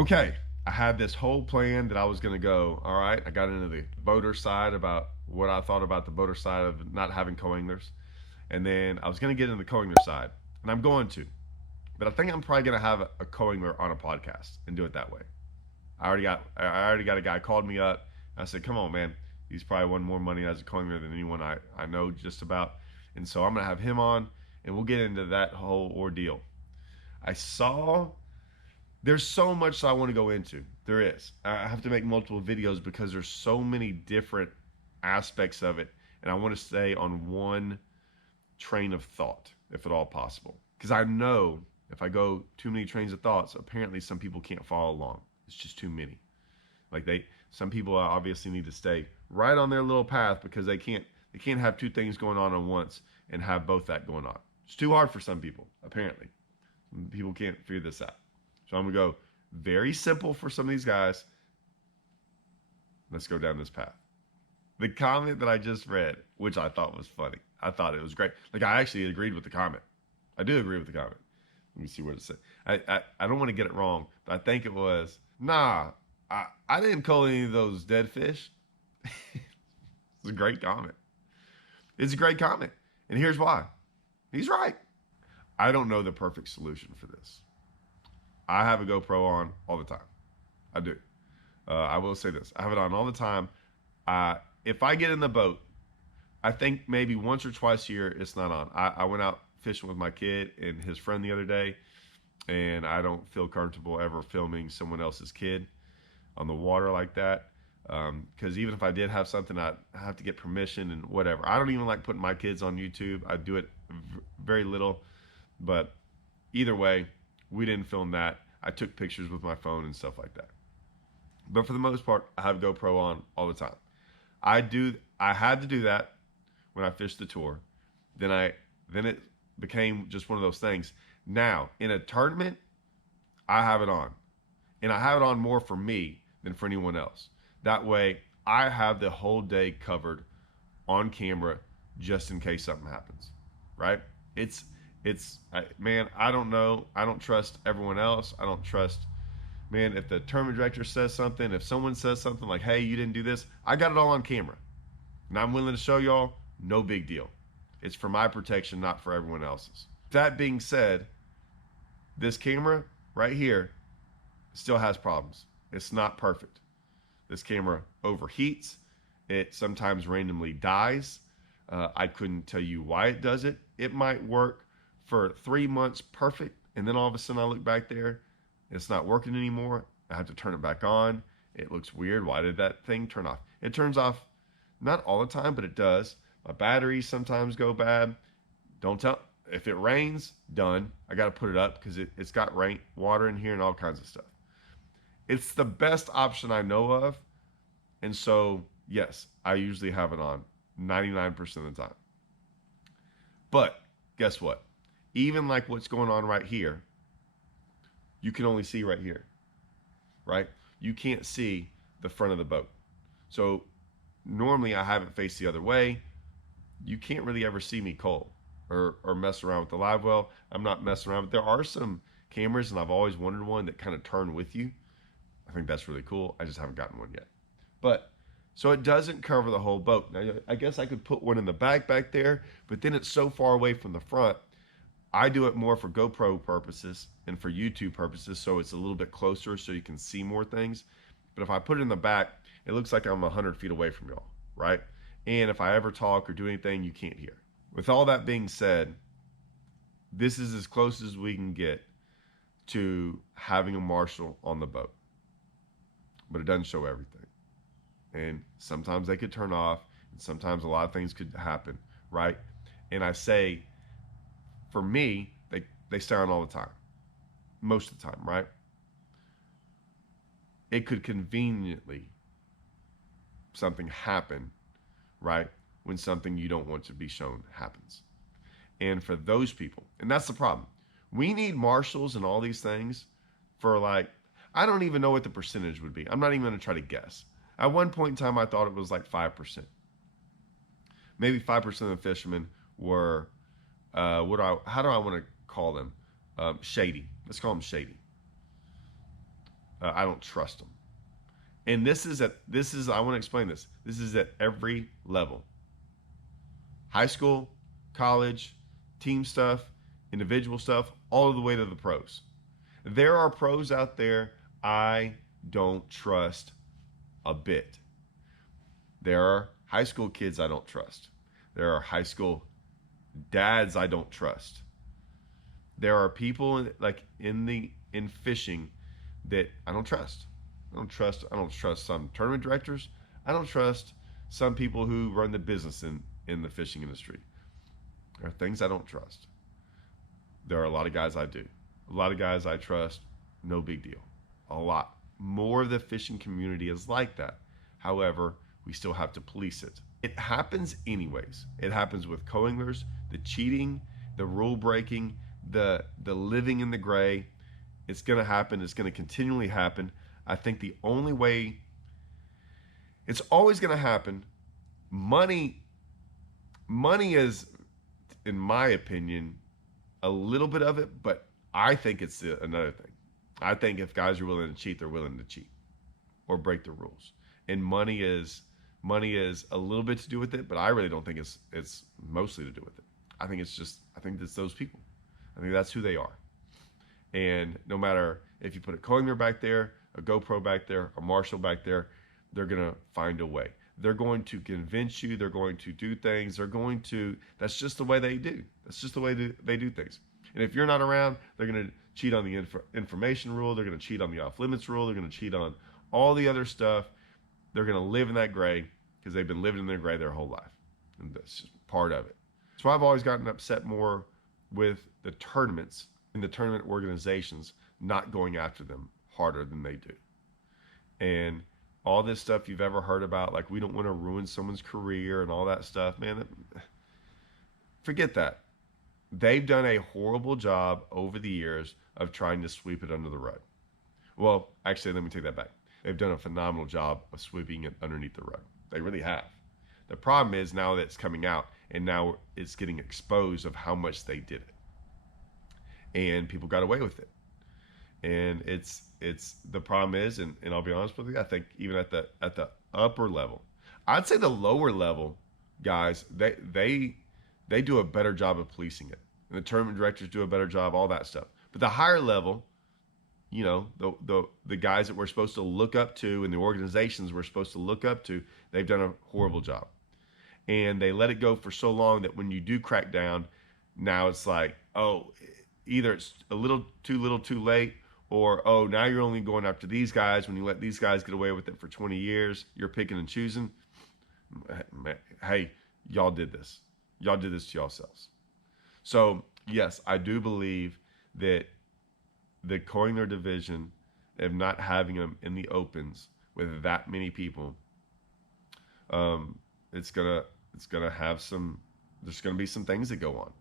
Okay, I had this whole plan that I was going to go. All right, I got into the boater side about what I thought about the boater side of not having co-anglers. And then I was going to get into the co-angler side. And I'm going to. But I think I'm probably going to have a co-angler on a podcast and do it that way. I already got a guy called me up. I said, come on, man. He's probably won more money as a co-angler than anyone I know just about. And so I'm going to have him on, and we'll get into that whole ordeal. I saw there's so much I want to go into. There is. I have to make multiple videos because there's so many different aspects of it, and I want to stay on one train of thought, if at all possible. Because I know if I go too many trains of thoughts, apparently some people can't follow along. It's just too many. Like some people obviously need to stay right on their little path because they can't have two things going on at once and have both that going on. It's too hard for some people, apparently. People can't figure this out. So I'm going to go very simple for some of these guys. Let's go down this path. The comment that I just read, which I thought was funny. I thought it was great. Like, I actually agreed with the comment. I do agree with the comment. Let me see what it said. I don't want to get it wrong, but I think it was, nah, I didn't call any of those dead fish. It's a great comment. It's a great comment. And here's why. He's right. I don't know the perfect solution for this. I have a GoPro on all the time. I do. I will say this. I have it on all the time. If I get in the boat, I think maybe once or twice a year it's not on. I went out fishing with my kid and his friend the other day, and I don't feel comfortable ever filming someone else's kid on the water like that. Because even if I did have something, I have to get permission and whatever. I don't even like putting my kids on YouTube. I do it very little. But either way, we didn't film that. I took pictures with my phone and stuff like that. But for the most part, I have GoPro on all the time. I had to do that when I fished the tour. Then it became just one of those things. Now, in a tournament, I have it on. And I have it on more for me than for anyone else. That way, I have the whole day covered on camera just in case something happens. Right? Man, I don't know. I don't trust everyone else. I don't trust, man, if the tournament director says something, if someone says something like, hey, you didn't do this, I got it all on camera. And I'm willing to show y'all, no big deal. It's for my protection, not for everyone else's. That being said, this camera right here still has problems. It's not perfect. This camera overheats. It sometimes randomly dies. I couldn't tell you why it does it. It might work for 3 months perfect, and then all of a sudden I look back there, it's not working anymore. I have to turn it back on. It looks weird. Why did that thing turn off? It turns off not all the time, but it does. My batteries sometimes go bad. Don't tell. If it rains, done. I got to put it up because it's got water in here and all kinds of stuff. It's the best option I know of. And so, yes, I usually have it on 99% of the time. But guess what? Even like what's going on right here, you can only see right here, right? You can't see the front of the boat. So normally I have it face the other way. You can't really ever see me cold or mess around with the live well. I'm not messing around. But there are some cameras, and I've always wanted one that kind of turn with you. I think that's really cool. I just haven't gotten one yet. But so it doesn't cover the whole boat. Now, I guess I could put one in the back there, but then it's so far away from the front. I do it more for GoPro purposes and for YouTube purposes, so it's a little bit closer so you can see more things. But if I put it in the back, it looks like I'm 100 feet away from y'all, right? And if I ever talk or do anything, you can't hear. With all that being said, this is as close as we can get to having a marshal on the boat. But it doesn't show everything. And sometimes they could turn off, and sometimes a lot of things could happen, right? And I say, for me, they stay on all the time. Most of the time, right? It could conveniently something happen, right? When something you don't want to be shown happens. And for those people, and that's the problem. We need marshals and all these things for I don't even know what the percentage would be. I'm not even going to try to guess. At one point in time, I thought it was like 5%. Maybe 5% of the fishermen were, how do I want to call them? Shady. Let's call them shady. I don't trust them. And I want to explain this. This is at every level: high school, college, team stuff, individual stuff, all the way to the pros. There are pros out there I don't trust a bit. There are high school kids I don't trust. There are high school dads I don't trust. There are people like in fishing that I don't trust. I don't trust some tournament directors. I don't trust some people who run the business in the fishing industry. There are things I don't trust. There are a lot of guys I do. A lot of guys I trust, no big deal. A lot. More of the fishing community is like that. However, we still have to police it. It happens anyways. It happens with co-anglers, the cheating, the rule breaking, the living in the gray. It's going to happen. It's going to continually happen. I think the only way it's always going to happen, money is, in my opinion, a little bit of it, but I think it's another thing. I think if guys are willing to cheat, they're willing to cheat or break the rules. And money is a little bit to do with it, but I really don't think it's mostly to do with it. I think it's those people. I think that's who they are. And no matter if you put a co-angler back there, a GoPro back there, a Marshall back there, they're going to find a way. They're going to convince you. They're going to do things. That's just the way they do. That's just the way they do things. And if you're not around, they're going to cheat on the information rule. They're going to cheat on the off limits rule. They're going to cheat on all the other stuff. They're going to live in that gray because they've been living in their gray their whole life. And that's just part of it. So I've always gotten upset more with the tournaments and the tournament organizations not going after them harder than they do. And all this stuff you've ever heard about, like we don't want to ruin someone's career and all that stuff, man, forget that. They've done a horrible job over the years of trying to sweep it under the rug. Well, actually, let me take that back. They've done a phenomenal job of sweeping it underneath the rug. They really have. The problem is now that it's coming out and now it's getting exposed of how much they did it. And people got away with it. And it's the problem is, and I'll be honest with you, I think even at the upper level, I'd say the lower level guys, they do a better job of policing it. And the tournament directors do a better job, all that stuff. But the higher level, you know, the guys that we're supposed to look up to and the organizations we're supposed to look up to, they've done a horrible job. And they let it go for so long that when you do crack down, now it's like, oh, either it's a little too late, or, oh, now you're only going after these guys when you let these guys get away with it for 20 years. You're picking and choosing. Hey, y'all did this. Y'all did this to yourselves. So, yes, I do believe that the co-angler division of not having them in the opens with that many people, it's gonna have some. There's gonna be some things that go on.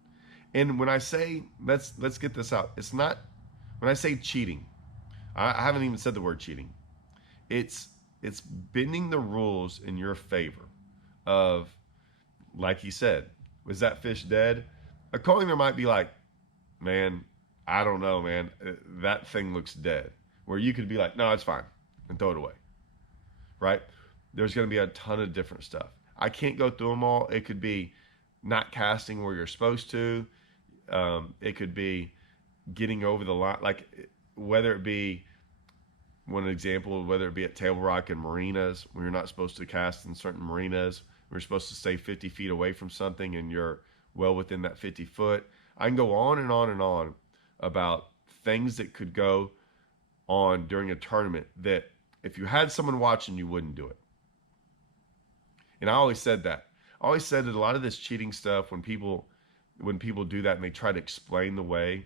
And when I say let's get this out, it's not. When I say cheating, I haven't even said the word cheating. It's bending the rules in your favor. Of, like he said, was that fish dead? A co-angler might be like, man, I don't know, man. That thing looks dead. Where you could be like, no, it's fine, and throw it away. Right? There's going to be a ton of different stuff. I can't go through them all. It could be not casting where you're supposed to. It could be getting over the line, like whether it be one example, whether it be at Table Rock and marinas, where you're not supposed to cast in certain marinas, we're supposed to stay 50 feet away from something and you're well within that 50 foot. I can go on and on and on about things that could go on during a tournament that if you had someone watching, you wouldn't do it. And I always said that. I always said that a lot of this cheating stuff, when people do that and they try to explain the way,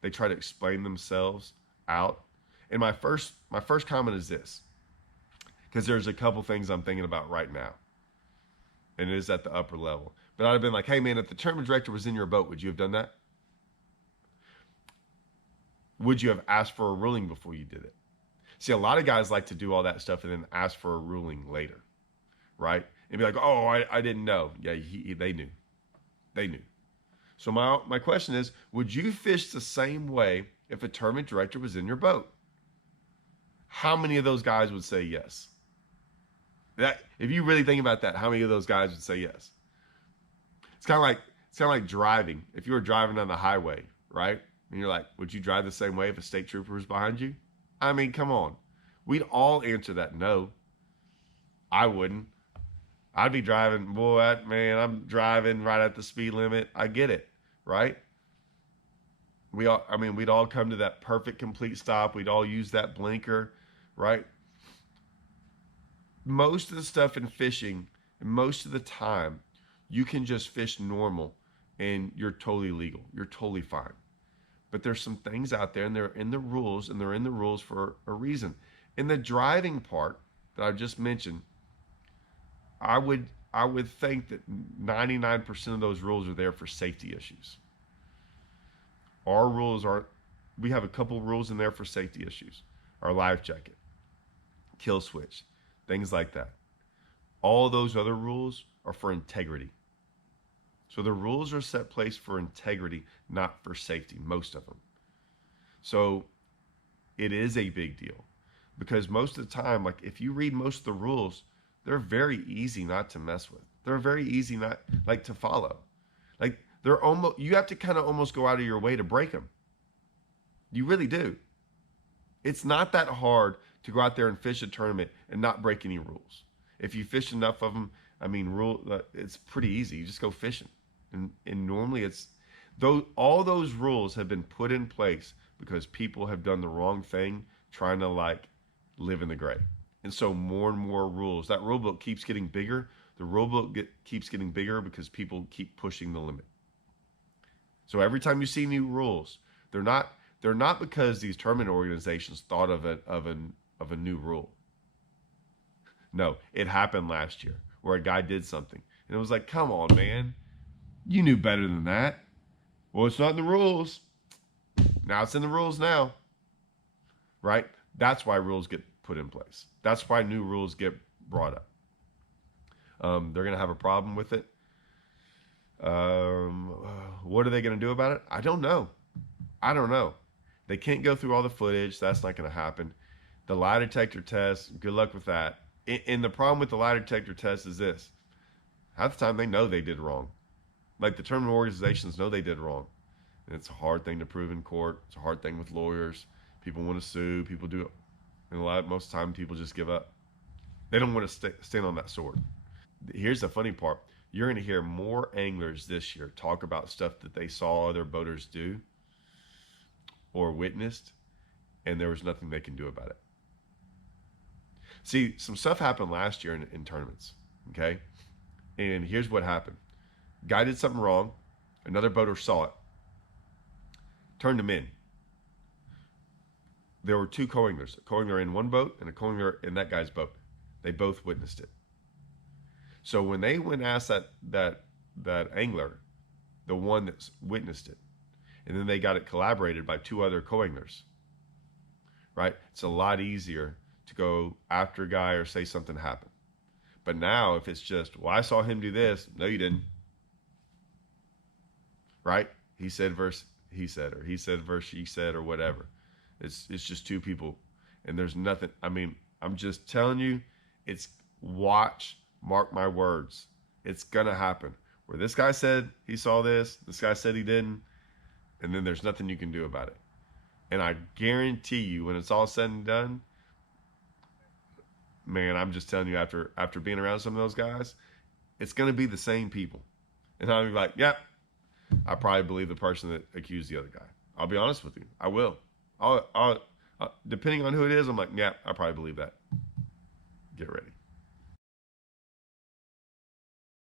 they try to explain themselves out. And my first comment is this, because there's a couple things I'm thinking about right now, and it is at the upper level. But I'd have been like, hey man, if the tournament director was in your boat, would you have done that? Would you have asked for a ruling before you did it? See, a lot of guys like to do all that stuff and then ask for a ruling later, right? And be like, oh, I didn't know. Yeah, they knew. They knew. So my question is, would you fish the same way if a tournament director was in your boat? How many of those guys would say yes? That if you really think about that, how many of those guys would say yes? It's kind of like it's kind of like driving. If you were driving on the highway, right? And you're like, would you drive the same way if a state trooper was behind you? I mean, come on. We'd all answer that no. I wouldn't. I'd be driving, boy, man, I'm driving right at the speed limit. I get it, right? We'd all come to that perfect complete stop. We'd all use that blinker, right? Most of the stuff in fishing, most of the time, you can just fish normal and you're totally legal. You're totally fine. But there's some things out there and they're in the rules and they're in the rules for a reason. In the driving part that I just mentioned, I would I would think that 99% of those rules are there for safety issues. Our rules are we have a couple rules in there for safety issues. Our life jacket, kill switch, things like that. All those other rules are for integrity. So the rules are set place for integrity, not for safety, most of them. So it is a big deal because most of the time, like if you read most of the rules, they're very easy not to mess with. They're very easy not like to follow. Like they're almost you have to kind of almost go out of your way to break them. You really do. It's not that hard to go out there and fish a tournament and not break any rules. If you fish enough of them, I mean, it's pretty easy. You just go fishing, and normally it's though all those rules have been put in place because people have done the wrong thing, trying to like live in the gray, and so more and more rules. That rule book keeps getting bigger. The keeps getting bigger because people keep pushing the limit. So every time you see new rules, they're not they're not because these tournament organizations thought of a new rule. No, it happened last year where a guy did something and it was like, come on, man, you knew better than that. Well, it's not in the rules. Now it's in the rules now, right? That's why rules get put in place. That's why new rules get brought up. They're gonna have a problem with it. Um, what are they gonna do about it? I don't know. I don't know. They can't go through all the footage. So that's not going to happen. The lie detector test, good luck with that. And the problem with the lie detector test is this. Half the time they know they did wrong. Like the tournament organizations know they did wrong. And it's a hard thing to prove in court. It's a hard thing with lawyers. People want to sue. People do. And most of the time people just give up. They don't want to stand on that sword. Here's the funny part. You're going to hear more anglers this year talk about stuff that they saw other boaters do or witnessed, and there was nothing they can do about it. See, some stuff happened last year in tournaments, okay? And here's what happened. Guy did something wrong. Another boater saw it, turned him in. There were two co-anglers, a co-angler in one boat and a co-angler in that guy's boat. They both witnessed it. So when they went and asked that angler, the one that witnessed it, and then they got it collaborated by two other co-anglers, right? It's a lot easier to go after a guy or say something happened. But now if it's just, well, I saw him do this. No, you didn't. Right? He said versus he said, or he said versus she said, or whatever. It's just two people. And there's nothing. I mean, I'm just telling you, it's mark my words. It's going to happen. Where this guy said he saw this guy said he didn't, and then there's nothing you can do about it. And I guarantee you, when it's all said and done, man, I'm just telling you, after being around some of those guys, it's going to be the same people. And I'll be like, yep, I probably believe the person that accused the other guy. I'll be honest with you. I will. Depending on who it is, I'm like, yeah, I probably believe that. Get ready.